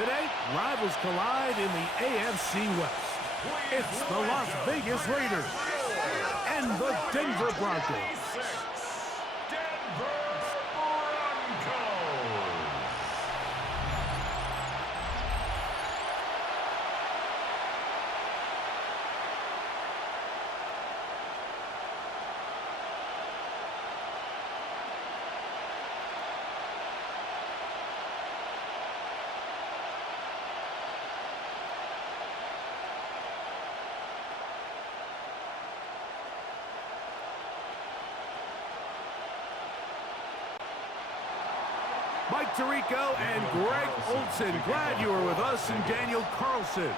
Today, rivals collide in the AFC West. It's the Las Vegas Raiders and the Denver Broncos. Mike Tirico and Greg Olson, glad you were with us, and Daniel Carlson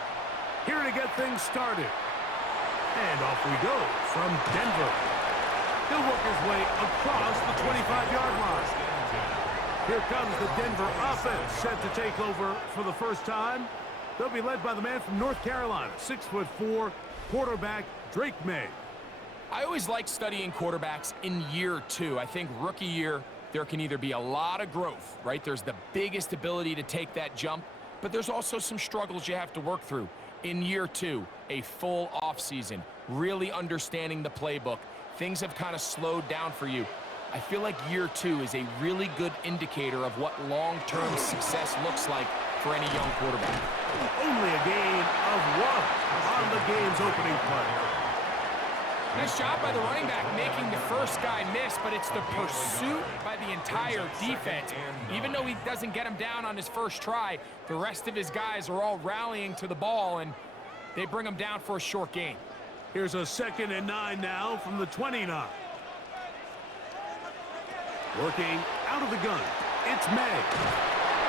here to get things started. And off we go from Denver. He'll work his way across the 25-yard line. Here comes the Denver offense, set to take over for the first time. They'll be led by the man from North Carolina, 6'4", quarterback Drake May. I always like studying quarterbacks in year two. I think rookie year, there can either be a lot of growth, right? There's the biggest ability to take that jump, but there's also some struggles you have to work through. In year two, a full offseason, really understanding the playbook. Things have kind of slowed down for you. I feel like year two is a really good indicator of what long-term success looks like for any young quarterback. Only a gain of 1 on the game's opening play. Nice job by the running back making the first guy miss, but it's the pursuit by the entire defense. Even though he doesn't get him down on his first try, the rest of his guys are all rallying to the ball, and they bring him down for a short gain. Here's a 2nd and 9 now from the 29. Working out of the gun, it's May.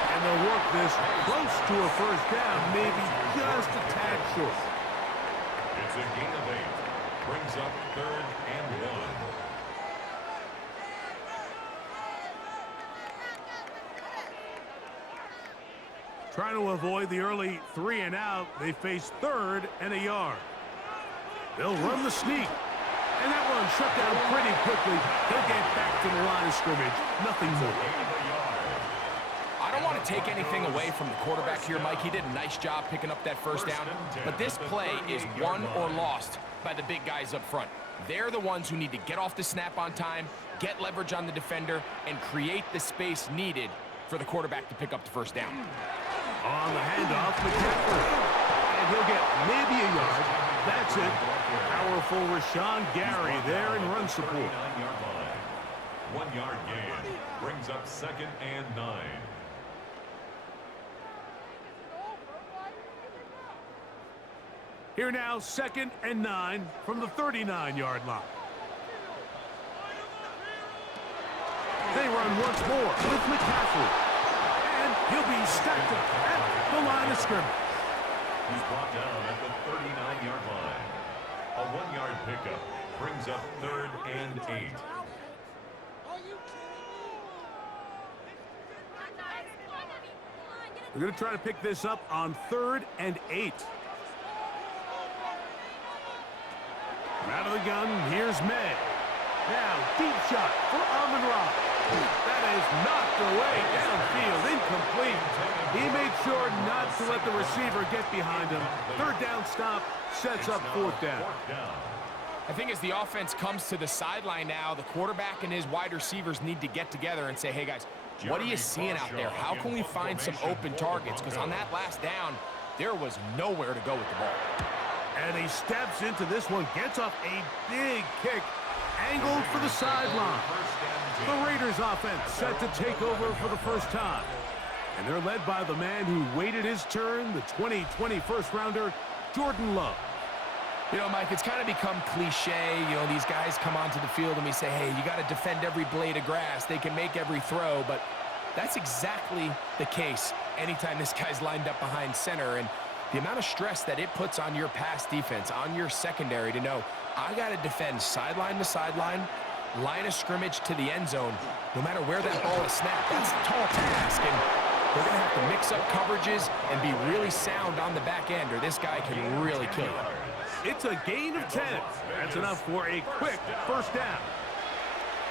And they'll work this close to a first down, maybe just a tad short. It's a gain of 8. Brings up 3rd and 1. Trying to avoid the early 3 and out, they face 3rd and a yard. They'll run the sneak. And that run shut down pretty quickly. He'll get back to the line of scrimmage. Nothing more. I don't want to take anything away from the quarterback here, Mike. He did a nice job picking up that first down. But this play is won or lost by the big guys up front. They're the ones who need to get off the snap on time, get leverage on the defender, and create the space needed for the quarterback to pick up the first down. On the handoff, McCaffrey. And he'll get maybe a yard. That's it. Powerful Rashawn Gary there in run support. 1 yard gain. Brings up 2nd and 9. Here now, 2nd and 9 from the 39-yard line. They run once more with McCaffrey. And he'll be stacked up at the line of scrimmage. He's brought down at the 39-yard line. A 1-yard pickup brings up 3rd and 8. We're going to try to pick this up on 3rd and 8. Out of the gun, here's May. Now, deep shot for Amon-Ra. That is knocked away downfield, incomplete. He made sure not to let the receiver get behind him. 3rd down stop sets up 4th down. I think as the offense comes to the sideline now, the quarterback and his wide receivers need to get together and say, hey, guys, what are you seeing out there? How can we find some open targets? Because on that last down, there was nowhere to go with the ball. And he steps into this one, gets up a big kick, angled for the sideline. The Raiders offense set to take over for the first time. And they're led by the man who waited his turn, the 2020 first-rounder, Jordan Love. You know, Mike, it's kind of become cliche. You know, these guys come onto the field and we say, hey, you got to defend every blade of grass. They can make every throw, but that's exactly the case anytime this guy's lined up behind center. And the amount of stress that it puts on your pass defense, on your secondary to know, I got to defend sideline to sideline, line of scrimmage to the end zone, no matter where that ball is snapped. That's a tall task, and they're going to have to mix up coverages and be really sound on the back end, or this guy can really kill you. It's a gain of 10. That's enough for a quick first down.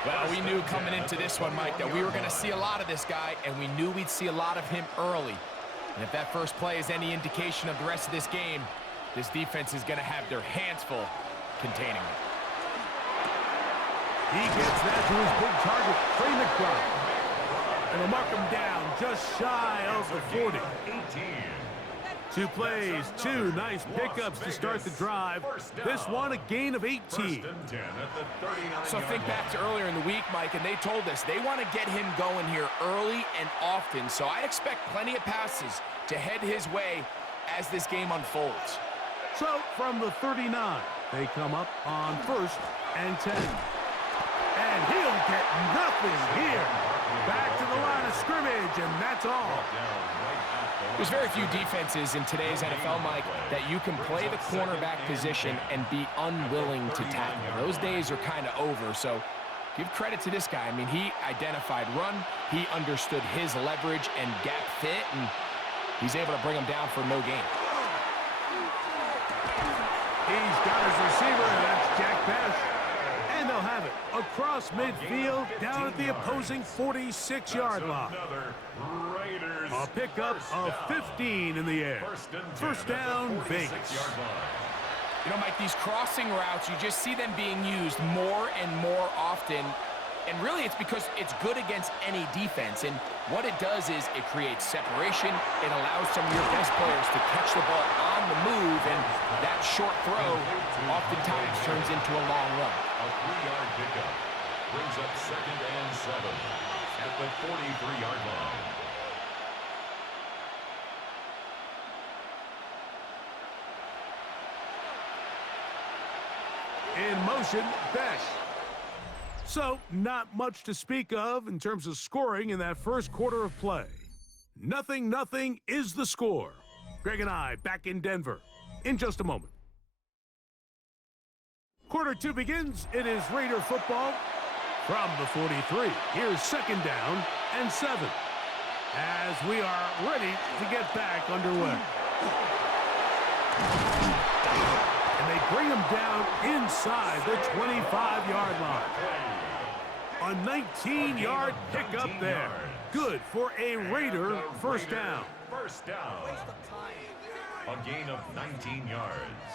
Well, we knew coming into this one, Mike, that we were going to see a lot of this guy, and we knew we'd see a lot of him early. And if that first play is any indication of the rest of this game, this defense is going to have their hands full containing it. He gets that to his big target, Trey McBride. And they'll mark him down just shy of the 40. 2 plays, 2 nice pickups to start the drive. This one a gain of 18. So think back to earlier in the week, Mike, and they told us they want to get him going here early and often. So I'd expect plenty of passes to head his way as this game unfolds. So from the 39, they come up on 1st and 10. And he'll get nothing here. Back to the line of scrimmage, and that's all. There's very few defenses in today's NFL, Mike, that you can play the cornerback position and be unwilling to tackle. Those days are kind of over, so give credit to this guy. I mean, he identified run, he understood his leverage and gap fit, and he's able to bring him down for no gain. He's got his receiver, and that's Jack Bash. And they'll have it across midfield down at the opposing 46-yard line. A pickup of 15 in the air. First down, Vegas. You know, Mike, these crossing routes, you just see them being used more and more often. And really, it's because it's good against any defense. And what it does is it creates separation. It allows some of your best players to catch the ball on the move. And that short throw oftentimes turns into a long run. A 3-yard pickup brings up 2nd and 7 at the 43-yard line. In motion, Besh. So, not much to speak of in terms of scoring in that first quarter of play. 0-0 is the score. Greg and I back in Denver in just a moment. Quarter 2 begins. It is Raider football from the 43. Here's 2nd down and 7 as we are ready to get back underway. And they bring him down inside the 25-yard line. A 19-yard pickup there. Good for a Raider first down. First down. A gain of 19 yards.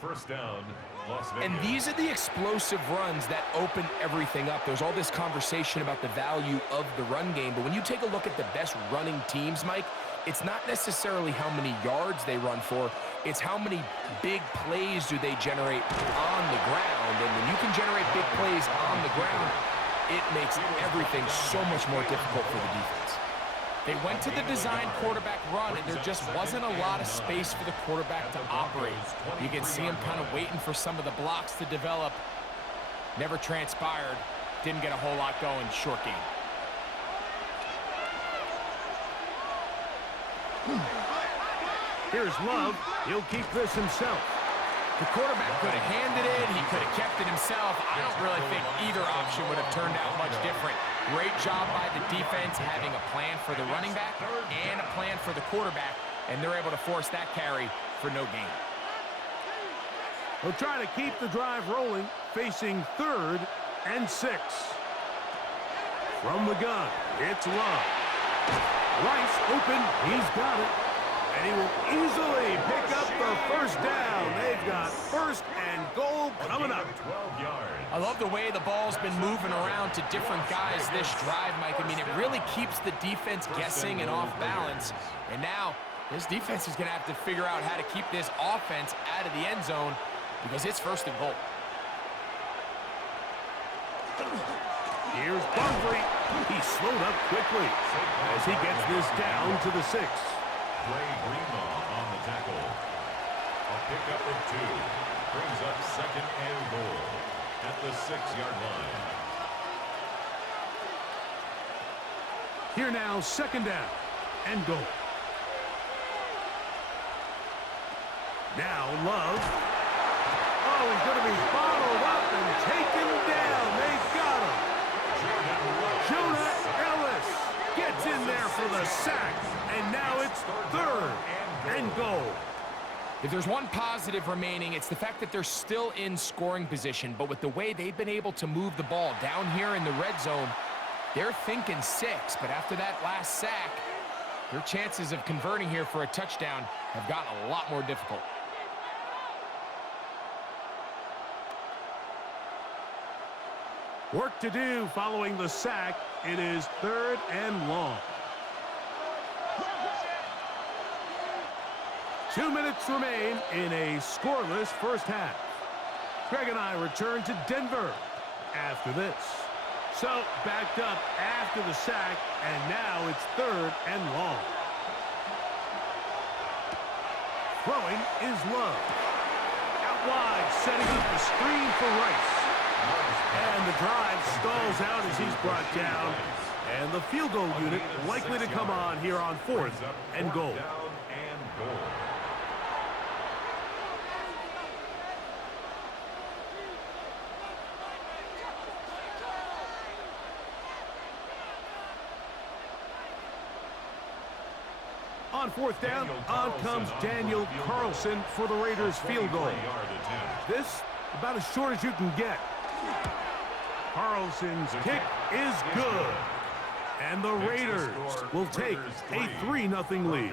First down, Las Vegas. And these are the explosive runs that open everything up. There's all this conversation about the value of the run game, but when you take a look at the best running teams, Mike, it's not necessarily how many yards they run for, it's how many big plays do they generate on the ground. And when you can generate big plays on the ground, it makes everything so much more difficult for the defense. They went to the design quarterback run, and there just wasn't a lot of space for the quarterback to operate. You can see him kind of waiting for some of the blocks to develop. Never transpired. Didn't get a whole lot going. Short game. Here's Love. He'll keep this himself. The quarterback could have handed it. He could have kept it himself. I don't really think either option would have turned out much different. Great job by the defense having a plan for the running back and a plan for the quarterback, and they're able to force that carry for no gain. They'll try to keep the drive rolling, facing 3rd and 6. From the gun, it's Love. Rice open, he's got it. And he will easily pick up the first down. They've got 1st and goal coming up. 12 yards. I love the way the ball's been moving around to different guys this drive, Mike. I mean, it really keeps the defense guessing and off balance. And now, this defense is going to have to figure out how to keep this offense out of the end zone because it's 1st and goal. Here's Bunbury. He slowed up quickly as he gets this down to the 6. Ray Greenlaw on the tackle. A pickup of 2 brings up 2nd and goal at the 6-yard line. Here now, 2nd down and goal. Now Love. Oh, he's going to be bottled up and taken down. They've got him. Jonah Ellis gets in there for the sack, and now it's 3rd and goal. If there's one positive remaining, it's the fact that they're still in scoring position, but with the way they've been able to move the ball down here in the red zone, they're thinking 6, but after that last sack, Their chances of converting here for a touchdown have gotten a lot more difficult. Work to do following the sack. It is 3rd and long. 2 minutes remain in a scoreless first half. Greg and I return to Denver after this. So, backed up after the sack, and now it's 3rd and long. Throwing is Love. Out wide, setting up the screen for Rice. And the drive stalls out as he's brought down. And the field goal unit likely to come on here on 4th and goal. On 4th down, on comes Daniel Carlson for the Raiders field goal. This about as short as you can get. Carlson's kick is good. And the Raiders will take a 3-0 lead.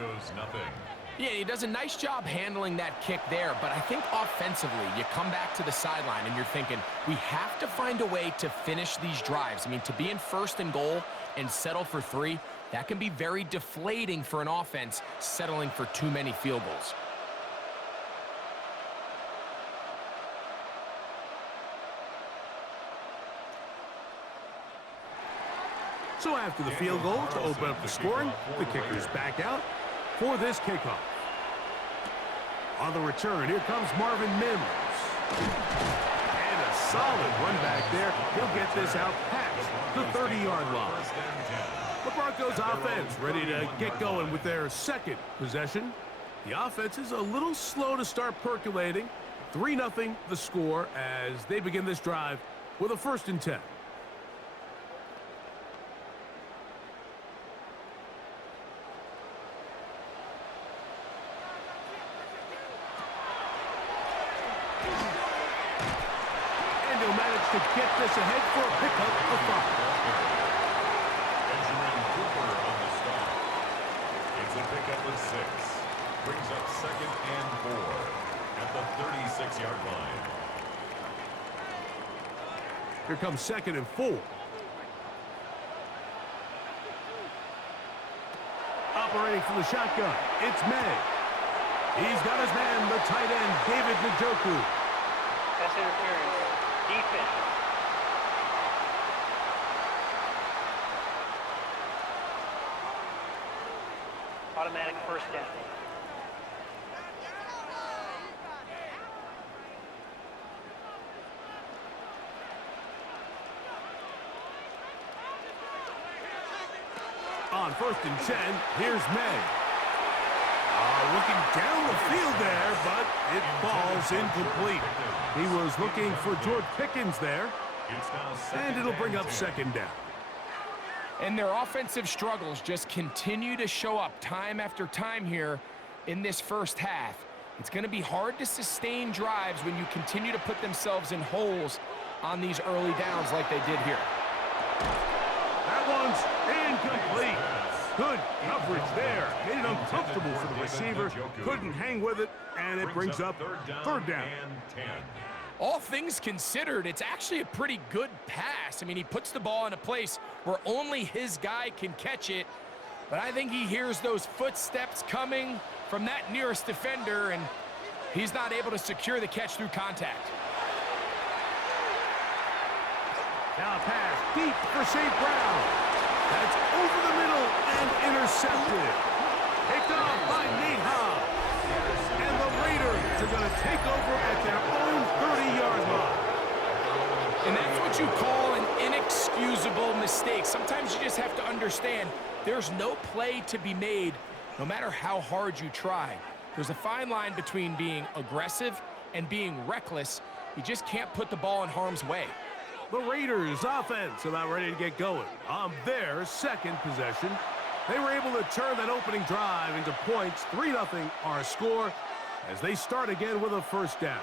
Yeah, he does a nice job handling that kick there, but I think offensively, you come back to the sideline and you're thinking, we have to find a way to finish these drives. I mean, to be in 1st and goal and settle for 3, that can be very deflating for an offense settling for too many field goals. So after the field goal to open up the scoring, the kicker's back out for this kickoff. On the return, here comes Marvin Mims. And a solid run back there. He'll get this out past the 30-yard line. The Broncos offense ready to get going with their 2nd possession. The offense is a little slow to start percolating. 3-0 the score as they begin this drive with a 1st and 10. And he'll manage to get this ahead for a pickup of 5. Pickup of 6. Brings up 2nd and 4 at the 36-yard line. Here comes 2nd and 4. Operating from the shotgun, it's May. He's got his man, the tight end, David Njoku. Pass interference. Defense. Automatic 1st down. On 1st and 10, here's May. Looking down the field there, but it falls incomplete. He was looking for George Pickens there, and it'll bring up 2nd down. And their offensive struggles just continue to show up time after time here in this first half. It's going to be hard to sustain drives when you continue to put themselves in holes on these early downs like they did here. That one's incomplete. Good coverage there. Made it uncomfortable for the receiver. Couldn't hang with it, and it brings up 3rd down. All things considered, it's actually a pretty good pass. I mean, he puts the ball in a place where only his guy can catch it. But I think he hears those footsteps coming from that nearest defender, and he's not able to secure the catch through contact. Now pass deep for St. Brown. That's over the middle and intercepted. Picked off by Nate Hobbs. And the Raiders are going to take over at their own 30-yard line. And that's what you call an inexcusable mistake. Sometimes you just have to understand there's no play to be made no matter how hard you try. There's a fine line between being aggressive and being reckless. You just can't put the ball in harm's way. The Raiders offense about ready to get going on their 2nd possession. They were able to turn that opening drive into points. 3-0 our score as they start again with a 1st down.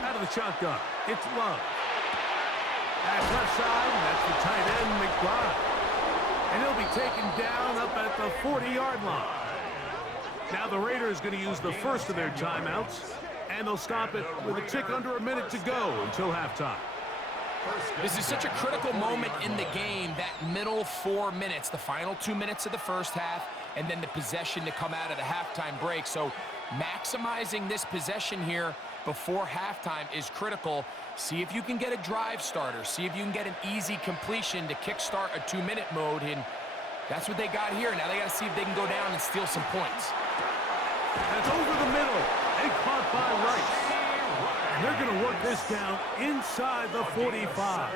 Out of the shotgun, it's Love. That's left side, and that's the tight end, McBride. And he'll be taken down up at the 40-yard line. Now the Raiders going to use the first of their timeouts, and they'll stop it with a tick under a minute to go until halftime. This is such a critical moment in the game, that middle 4 minutes, the final 2 minutes of the first half, and then the possession to come out of the halftime break. So maximizing this possession here before halftime is critical. See if you can get a drive starter. See if you can get an easy completion to kickstart a 2-minute mode, and that's what they got here. Now they got to see if they can go down and steal some points. That's over the middle and caught by Rice. And they're going to work this down inside the 45.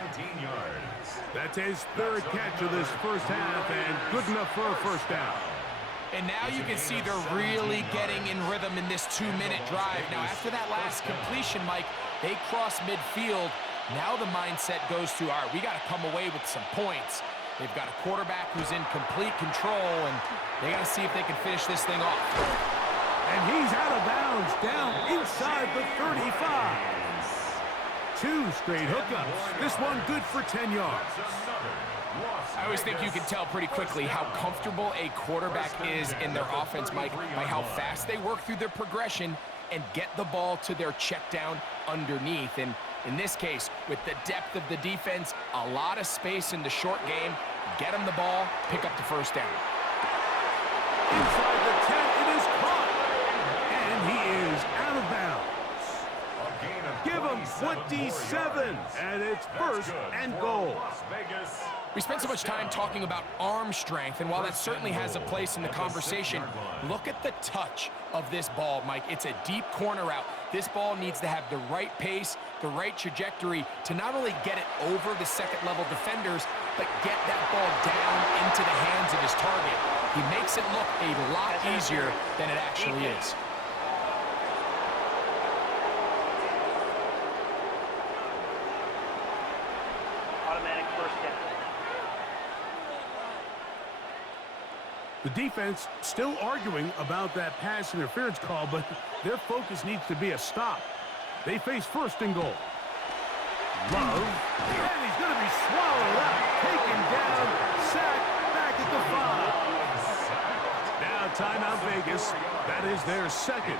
That's his third catch of this first half, and good enough for a first down. And now you can see they're really getting in rhythm in this 2-minute drive. Now, after that last completion, Mike, they cross midfield. Now the mindset goes to, all right, we got to come away with some points. They've got a quarterback who's in complete control, and they got to see if they can finish this thing off. And he's out of bounds, down inside the 35. 2 straight hookups. This one good for 10 yards. I always think you can tell pretty quickly how comfortable a quarterback is in their offense, Mike, by how fast they work through their progression and get the ball to their check down underneath. And in this case, with the depth of the defense, a lot of space in the short game, get them the ball, pick up the first down. Inside the 10, it is caught. And he is out of bounds. Give him 27, and it's first and goal. We spent so much time talking about arm strength, and while that certainly has a place in the conversation, look at the touch of this ball, Mike. It's a deep corner route. This ball needs to have the right pace, the right trajectory to not only get it over the second-level defenders, but get that ball down into the hands of his target. He makes it look a lot easier than it actually is. Automatic first down. The defense still arguing about that pass interference call, but their focus needs to be a stop. They face first and goal. Love, and he's going to be swallowed up, taken down, sacked, back at the 5. Now timeout Vegas. That is their second,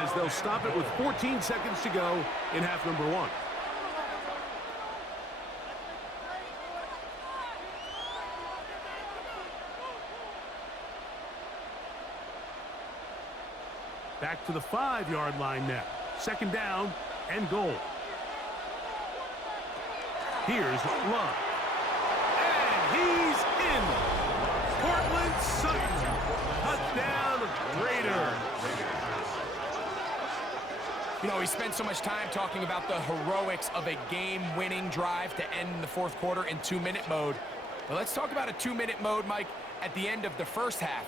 as they'll stop it with 14 seconds to go in half number 1. Back to the 5-yard line now. Second down and goal. Here's Love. And he's in. Portland Sutton. Touchdown Raiders. You know, we spent so much time talking about the heroics of a game-winning drive to end in the fourth quarter in 2-minute mode. But let's talk about a 2-minute mode, Mike, at the end of the first half.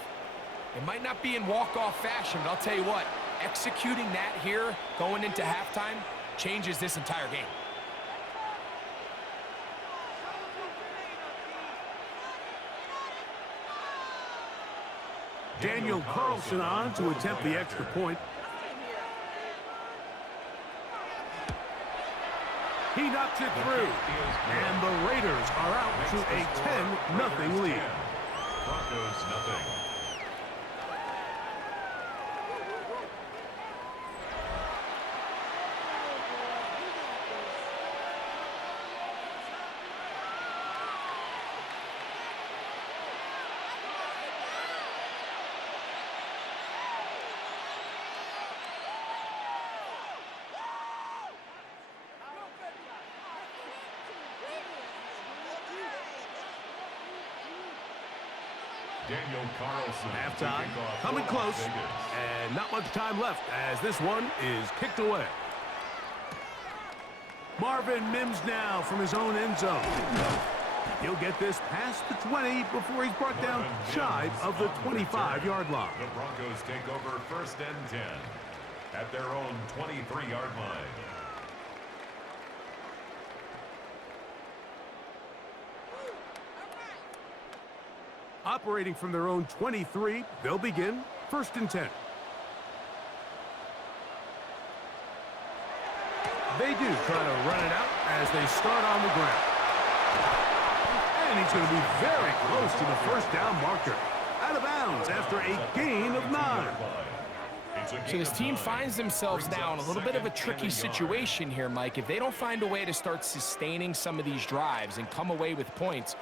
It might not be in walk-off fashion, but I'll tell you what, executing that here going into halftime changes this entire game. Daniel Carlson on to attempt the extra point. He knocks it through, and the Raiders are out to a 10-0 lead. Broncos nothing. Daniel Carlson. Halftime, coming close, and not much time left as this one is kicked away. Marvin Mims now from his own end zone. He'll get this past the 20 before he's brought down shy of the 25-yard line. The Broncos take over first and 10 at their own 23-yard line. Operating from their own 23, they'll begin first and 10. They do try to run it out as they start on the ground. And he's going to be very close to the first down marker. Out of bounds after a gain of 9. So this team finds themselves now in a little bit of a tricky situation here, Mike. If they don't find a way to start sustaining some of these drives and come away with points,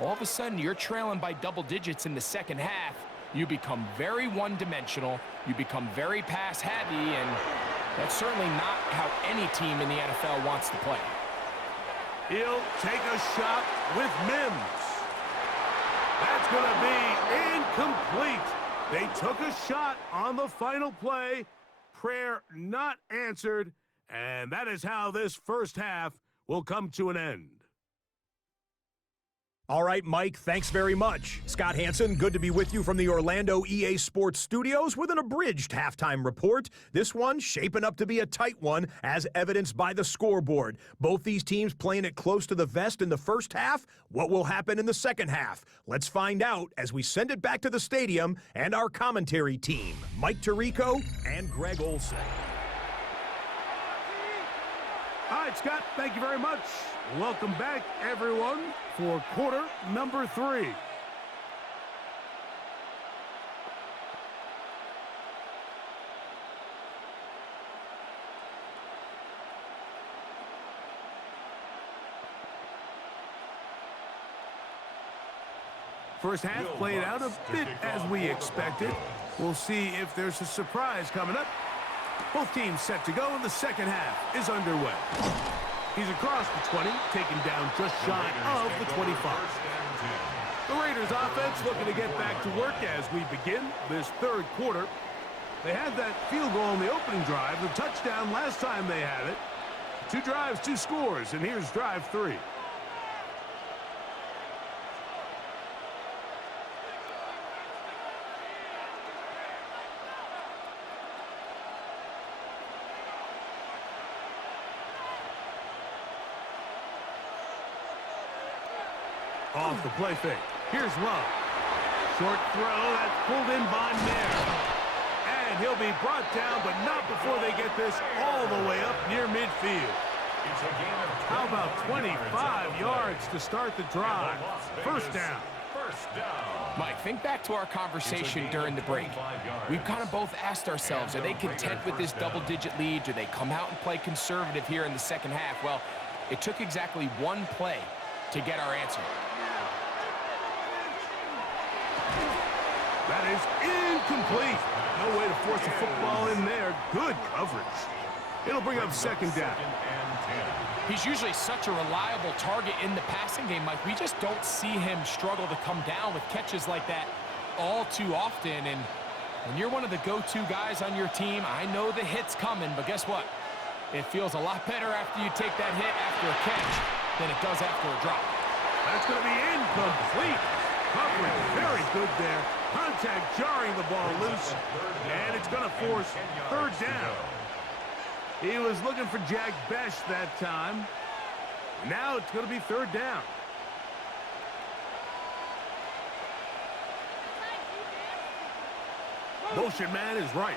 all of a sudden you're trailing by double digits in the second half. You become very one-dimensional. You become very pass-heavy, and that's certainly not how any team in the NFL wants to play. He'll take a shot with Mims. That's going to be incomplete. They took a shot on the final play. Prayer not answered, and that is how this first half will come to an end. All right, Mike, thanks very much. Scott Hansen, good to be with you from the Orlando EA Sports Studios with an abridged halftime report. This one shaping up to be a tight one, as evidenced by the scoreboard. Both these teams playing it close to the vest in the first half. What will happen in the second half? Let's find out as we send it back to the stadium and our commentary team, Mike Tirico and Greg Olson. All right, Scott, thank you very much. Welcome back, everyone, for quarter number 3. First half played out a bit as we expected. We'll see if there's a surprise coming up. Both teams set to go, and the second half is underway. He's across the 20, taken down just shy of the 25. The Raiders offense looking to get back to work as we begin this third quarter. They had that field goal on the opening drive, the touchdown last time they had it. 2 drives, 2 scores, and here's drive 3. Off the play fake. Here's Love. Short throw. That's pulled in by Mayer. And he'll be brought down, but not before they get this all the way up near midfield. How about 25 yards to start the drive? First down. Mike, think back to our conversation during the break. We've kind of both asked ourselves, are they content with this double-digit lead? Do they come out and play conservative here in the second half? Well, it took exactly one play to get our answer. That is incomplete. No way to force a football in there. Good coverage. It'll bring up second down. He's usually such a reliable target in the passing game, Mike. We just don't see him struggle to come down with catches like that all too often. And when you're one of the go-to guys on your team, I know the hit's coming, but guess what? It feels a lot better after you take that hit after a catch than it does after a drop. That's going to be incomplete. Coverage very good there. Contact jarring the ball loose, and it's going to force third down. He was looking for Jack Besh that time. Now it's going to be third down. Motion man is Rice.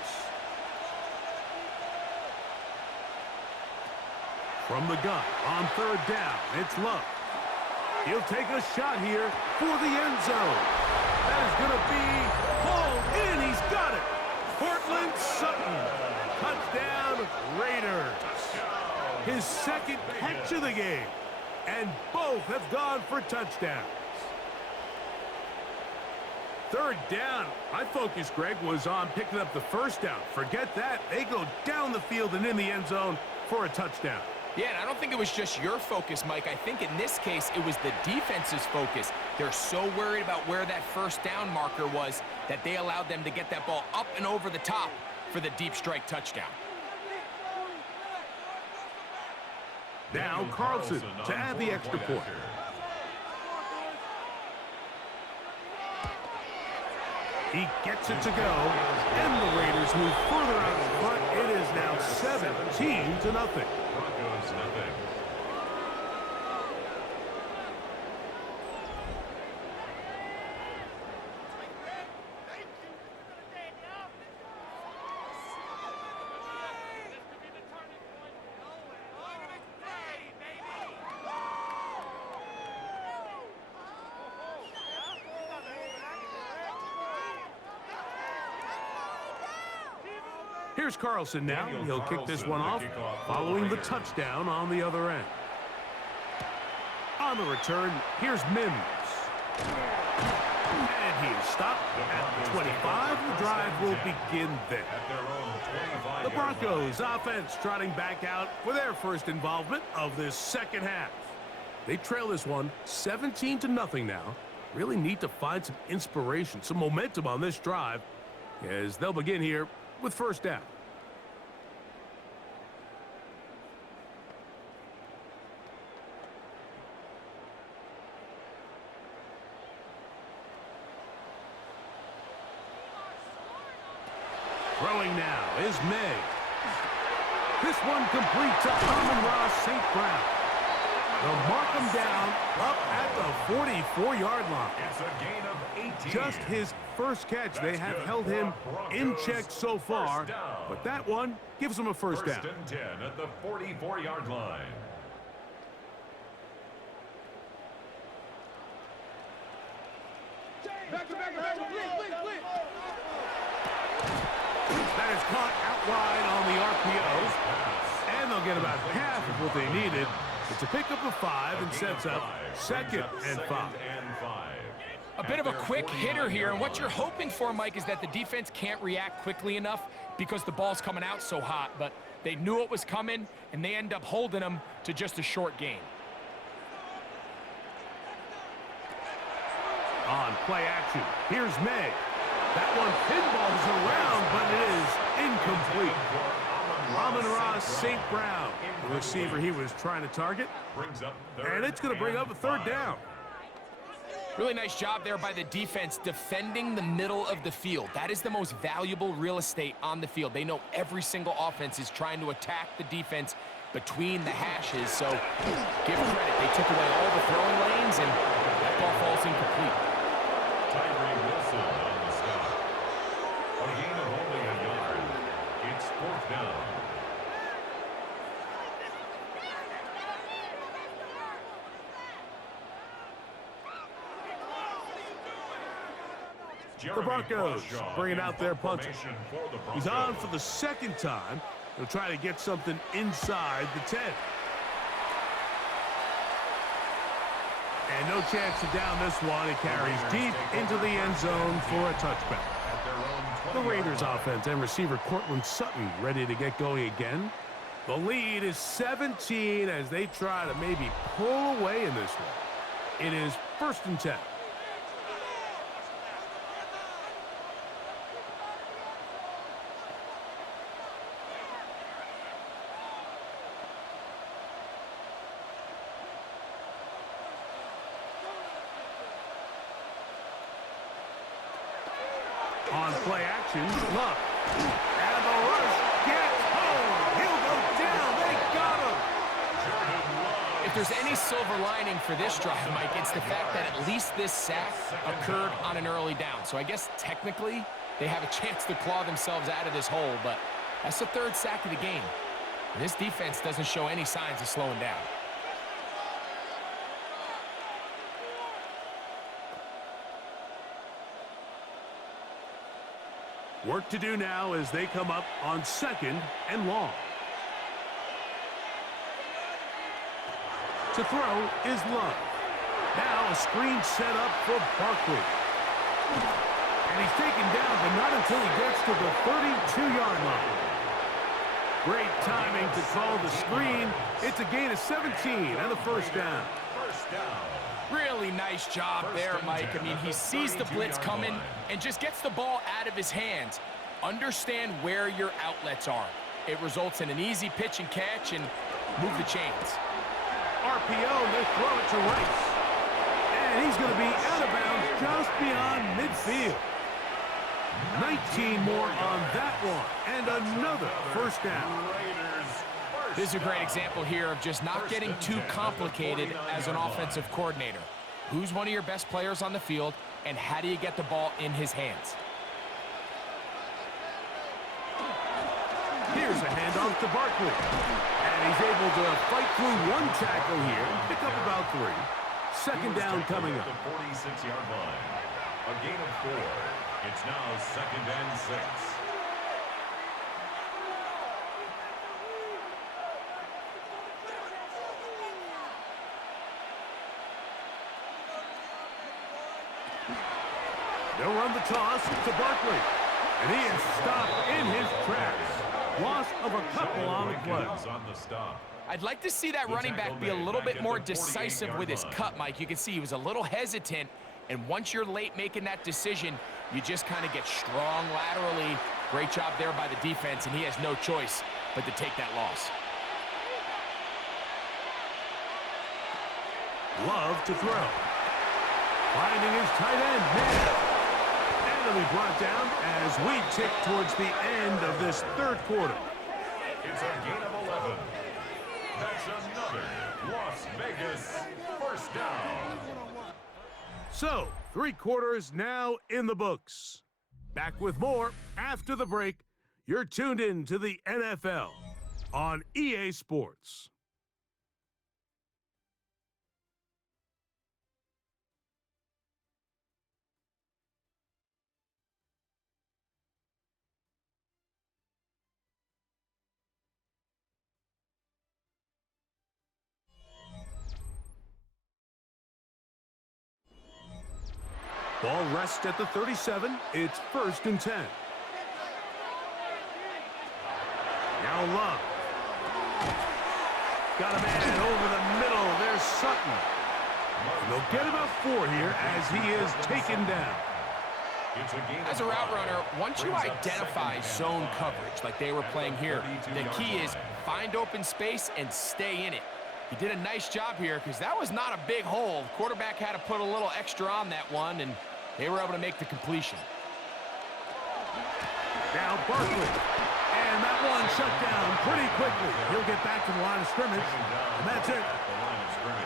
From the gun on third down, it's Love. He'll take a shot here for the end zone. That is going to be hauled in. He's got it. Cortland Sutton. Touchdown, Raiders. His second catch of the game. And both have gone for touchdowns. Third down. My focus, Greg, was on picking up the first down. Forget that. They go down the field and in the end zone for a touchdown. Yeah, and I don't think it was just your focus, Mike. I think in this case, it was the defense's focus. They're so worried about where that first down marker was that they allowed them to get that ball up and over the top for the deep strike touchdown. Now Carlson to add the extra point. He gets it to go, and the Raiders move further out in front. It is now 17-0. Broncos nothing. Here's Carlson now. Daniel He'll kick this Carlson one to off kick off for following the Raiders. touchdown on the other end. On the return, here's Mims. And he is stopped at the 25. The drive will begin there. At their own 25-yard The Broncos offense trotting back out for their first involvement of this second half. They trail this one 17-0 now. Really need to find some inspiration, some momentum on this drive as they'll begin here with first down. Throwing now is May. This one complete to Amon-Ra St. Brown. They'll mark him down up at the 44-yard line. It's a gain of 18. Just his first catch. They That's have good held for him in Broncos. check so far, First down. but that one gives him a first down. First and 10 at the 44-yard line. That is caught out wide on the RPO, and they'll get about half of what they needed. It's a pickup of 5 and sets up second and 5. A bit of a quick hitter here, and what you're hoping for, Mike, is that the defense can't react quickly enough because the ball's coming out so hot, but they knew it was coming, and they end up holding them to just a short gain. On play action, here's May. That one pinballs around, but it is incomplete. Amon-Ra St. Brown, the receiver he was trying to target, and it's going to bring up a third down. Really nice job there by the defense defending the middle of the field. That is the most valuable real estate on the field. They know every single offense is trying to attack the defense between the hashes, so give credit. They took away all the throwing lanes, and that ball falls incomplete. Tyree Wilson on the stop. A gain of only a yard. It's fourth down. The Broncos bringing out their punter. He's on for the second time. He'll try to get something inside the 10. And no chance to down this one. It carries deep into the end zone for a touchback. The Raiders offense and receiver Cortland Sutton ready to get going again. The lead is 17 as they try to maybe pull away in this one. It is first and 10. On play action, Luck. And the rush gets home. He'll go down. They got him. If there's any silver lining for this drive, Mike, it's the fact that at least this sack occurred on an early down. So I guess technically they have a chance to claw themselves out of this hole, but that's the third sack of the game. And this defense doesn't show any signs of slowing down. Work to do now as they come up on second and long. To throw is Love. Now a screen set up for Barkley. And he's taken down, but not until he gets to the 32-yard line. Great timing to call the screen. It's a gain of 17 and a first down. Really nice job there, Mike. I mean, he sees the blitz coming and just gets the ball out of his hands. Understand where your outlets are. It results in an easy pitch and catch and move the chains. RPO, they throw it to Rice. And he's going to be out of bounds just beyond midfield. 19 more on that one. And another first down. This is a great example here of just not getting too complicated as an offensive coordinator. Who's one of your best players on the field, and how do you get the ball in his hands? Here's a handoff to Barkley. And he's able to fight through one tackle here and pick up about 3. Second down coming up. The 46-yard line. A gain of 4. It's now second and 6. They'll run the toss to Barkley. And he is stopped in his tracks. Loss of a couple on the play. I'd like to see that running back be a little bit more decisive with his cut, Mike. You can see he was a little hesitant, and once you're late making that decision, you just kind of get strong laterally. Great job there by the defense, and he has no choice but to take that loss. Love to throw. Finding his tight end, man. And he'll be brought down as we tick towards the end of this third quarter. It's a gain of 11. That's another Las Vegas first down. So, 3 quarters now in the books. Back with more after the break. You're tuned in to the NFL on EA Sports. Ball rests at the 37. It's 1st and 10. Now Love. Got a man over the middle. There's Sutton. And they'll get about 4 here as he is taken down. As a route runner, once you identify zone coverage like they were playing here, the key is find open space and stay in it. He did a nice job here because that was not a big hole. The quarterback had to put a little extra on that one, and they were able to make the completion. Now Barkley. And that one shut down pretty quickly. He'll get back to the line of scrimmage, and that's it.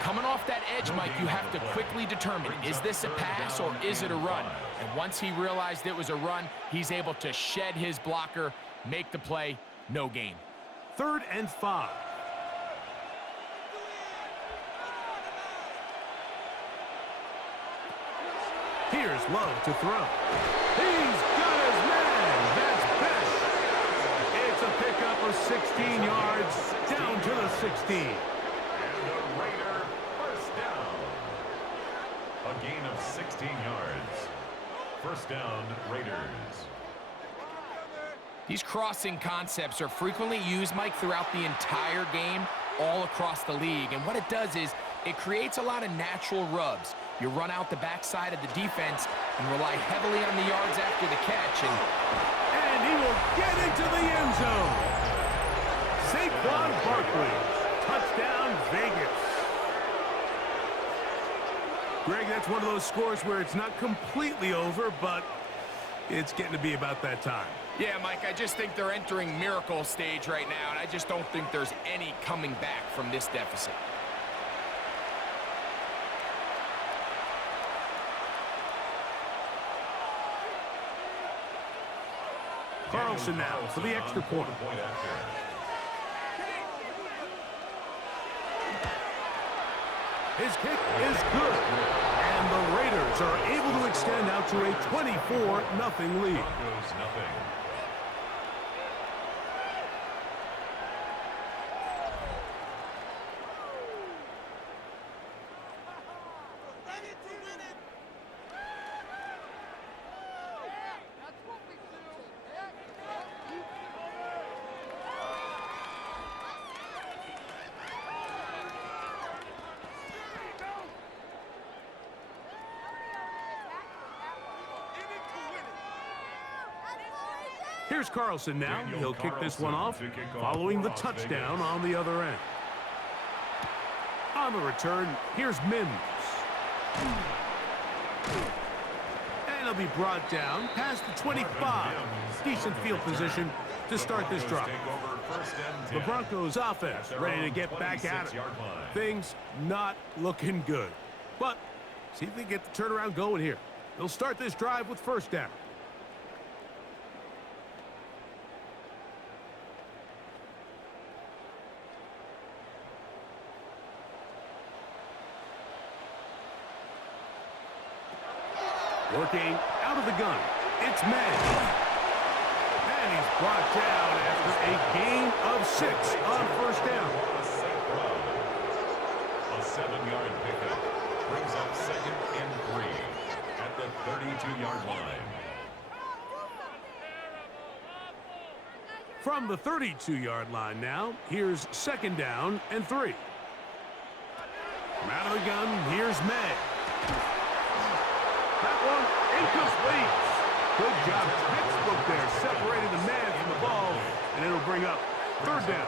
Coming off that edge, Mike, you have to quickly determine, is this a pass or is it a run? And once he realized it was a run, he's able to shed his blocker, make the play, no gain. 3rd and 5. Here's Love to throw. He's got his man. That's Besh. It's a pickup of 16 yards down to the 16. And a Raider first down. A gain of 16 yards. First down, Raiders. These crossing concepts are frequently used, Mike, throughout the entire game, all across the league. And what it does is it creates a lot of natural rubs. You run out the backside of the defense and rely heavily on the yards after the catch. And he will get into the end zone. Saquon Barkley. Touchdown, Vegas. Greg, that's one of those scores where it's not completely over, but it's getting to be about that time. Yeah, Mike, I just think they're entering miracle stage right now, and I just don't think there's any coming back from this deficit. Carlson now for the extra point. His kick is good. And the Raiders are able to extend out to a 24-0 lead. Here's Carlson now. He'll kick this one off, following the touchdown on the other end. On the return, here's Mims. And he'll be brought down past the 25. Decent field position to start this drive. The Broncos offense ready to get back at it. Things not looking good. But see if they get the turnaround going here. They'll start this drive with first down. Working out of the gun, it's May. And he's brought down after a gain of 6 on first down. A 7-yard pickup brings up 2nd and 3 at the 32-yard line. From the 32-yard line now, here's 2nd down and 3. From out of the gun, here's May. That one incomplete. Good job, textbook there, separating the man from the ball, and it'll bring up 3rd down.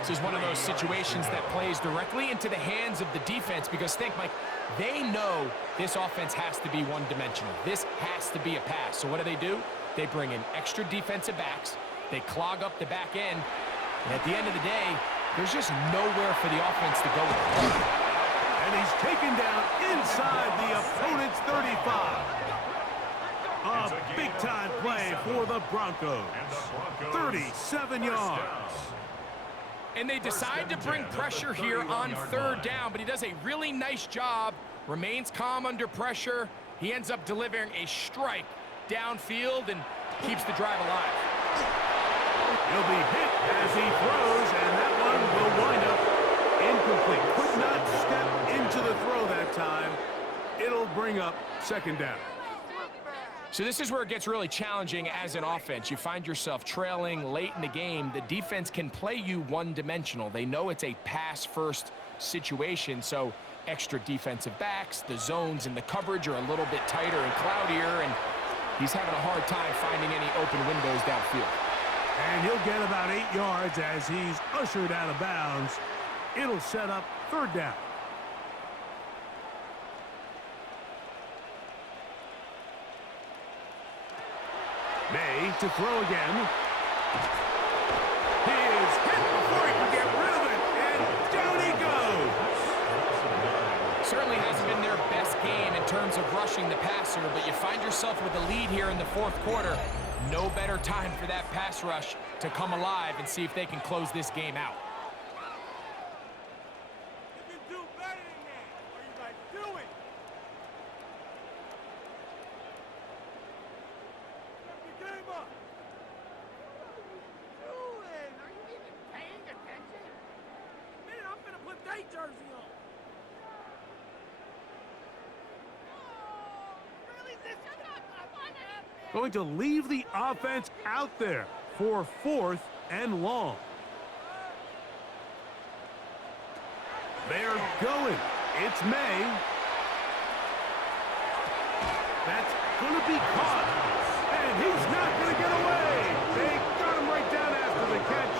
This is one of those situations that plays directly into the hands of the defense because think, Mike, they know this offense has to be one-dimensional. This has to be a pass. So what do? They bring in extra defensive backs. They clog up the back end. And at the end of the day, there's just nowhere for the offense to go with the ball. And he's taken down inside the opponent's 35. A big-time play for the Broncos. 37 yards. And they decide to bring pressure here on 3rd down, but he does a really nice job, remains calm under pressure. He ends up delivering a strike downfield and keeps the drive alive. He'll be hit as he throws, and that one will wind up incomplete. Could not step into the throw that time. It'll bring up 2nd down. So this is where it gets really challenging as an offense. You find yourself trailing late in the game. The defense can play you one-dimensional. They know it's a pass-first situation, so extra defensive backs, the zones and the coverage are a little bit tighter and cloudier, and he's having a hard time finding any open windows downfield. And he'll get about 8 yards as he's ushered out of bounds. It'll set up 3rd down. May to throw again. He is hit before he can get rid of it, and down he goes. Certainly hasn't been their best game in terms of rushing the passer, but you find yourself with a lead here in the 4th quarter. No better time for that pass rush to come alive and see if they can close this game out. You can do better than that. What are you guys doing? Step the game up. Doing? Are you even paying attention? Man, I'm gonna put that jersey on. Really? This is not gonna happen. Going to leave the offense out there for 4th and long. They're going. It's May. That's going to be caught. And he's not going to get away. They got him right down after the catch.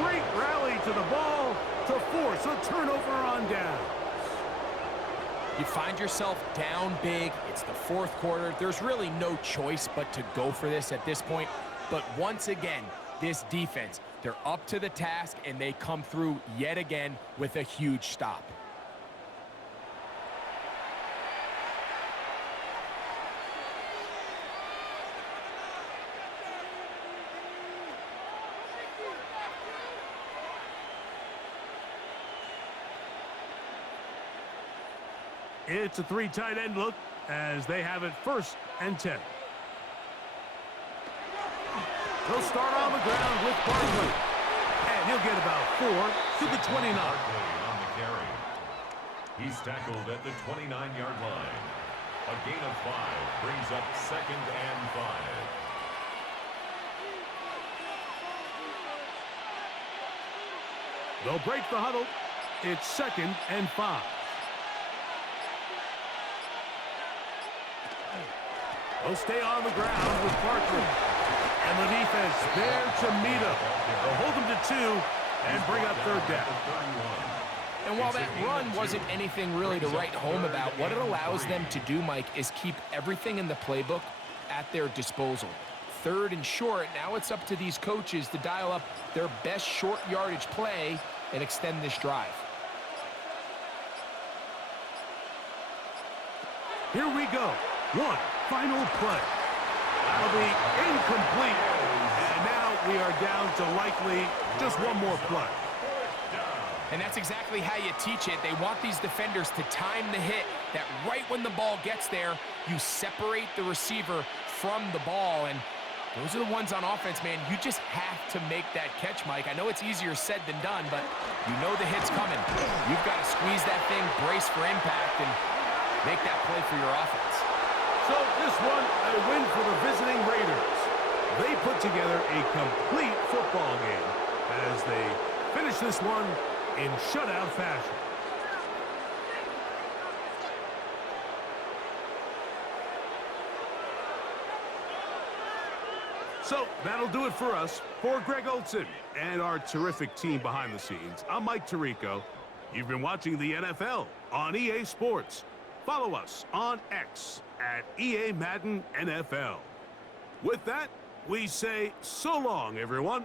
Great rally to the ball to force a turnover on down. You find yourself down big. It's the 4th quarter. There's really no choice but to go for this at this point. But once again, this defense, they're up to the task, and they come through yet again with a huge stop. It's a 3 tight end look as they have it 1st and 10. He'll start on the ground with Barkley. And he'll get about 4 to the 29. On the carry. He's tackled at the 29-yard line. A gain of 5 brings up 2nd and 5. They'll break the huddle. It's 2nd and 5. They'll stay on the ground with Barkley. And the defense there to meet him. They'll hold him to 2 and bring up 3rd down. And while that run wasn't anything really to write home about, what it allows them to do, Mike, is keep everything in the playbook at their disposal. 3rd and short, now it's up to these coaches to dial up their best short yardage play and extend this drive. Here we go. One final play. That'll be incomplete. And now we are down to likely just one more play. And that's exactly how you teach it. They want these defenders to time the hit, that right when the ball gets there, you separate the receiver from the ball. And those are the ones on offense, man. You just have to make that catch, Mike. I know it's easier said than done, but you know the hit's coming. You've got to squeeze that thing, brace for impact, and make that play for your offense. So this one, a win for the visiting Raiders. They put together a complete football game as they finish this one in shutout fashion. So that'll do it for us. For Greg Olson and our terrific team behind the scenes, I'm Mike Tirico. You've been watching the NFL on EA Sports. Follow us on X at EA Madden NFL. With that, we say so long, everyone.